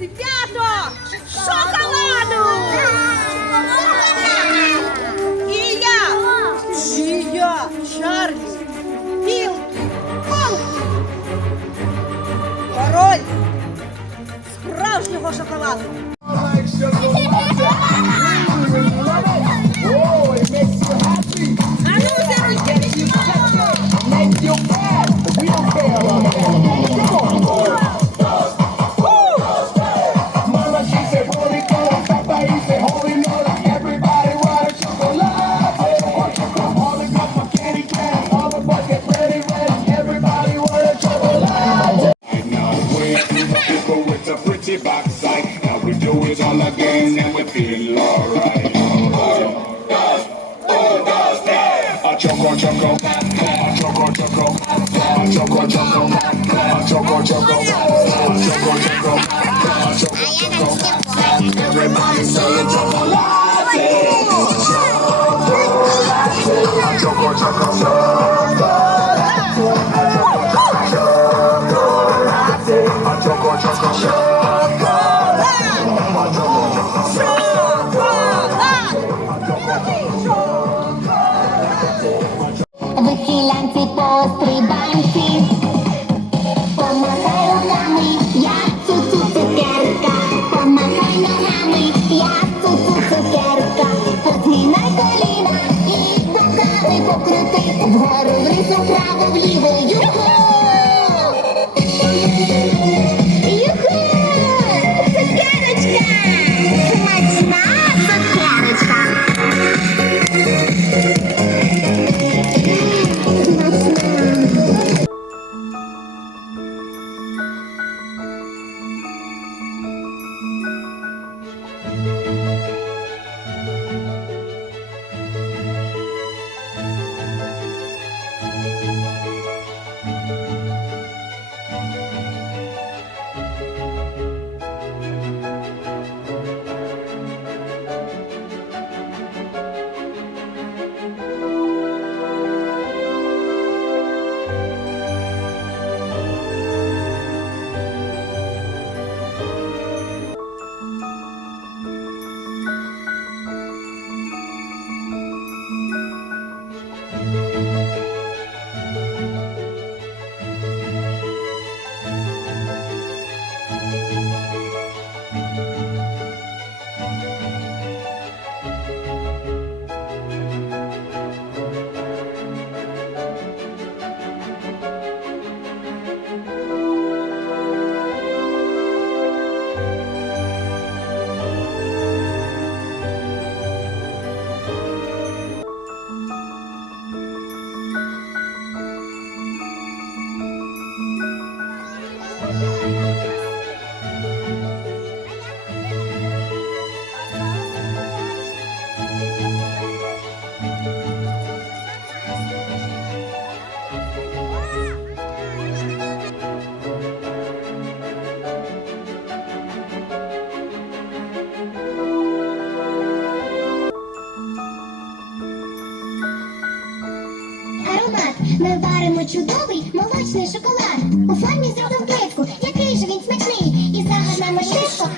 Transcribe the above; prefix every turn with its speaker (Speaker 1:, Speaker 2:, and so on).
Speaker 1: свято шоколаду! І я, і я, Чарлі, білки, полки, король справжнього шоколаду.
Speaker 2: Choco Choco Choco Choco Choco Choco Choco Choco Choco Choco Choco
Speaker 3: Choco
Speaker 2: Everybody say it Choco Choco Choco Choco Choco Choco Choco Choco
Speaker 3: Вихилянці пострибанці, помахай руками, я цуцу цукерка, помахай ногами, я цуцу цукерка, позгинай коліна і ногами покрути, вгору вниз, вправо, вліво, Bye. Ми варимо чудовий молочний шоколад. У формі зробив плитку, який же він смачний, і загадна мишко.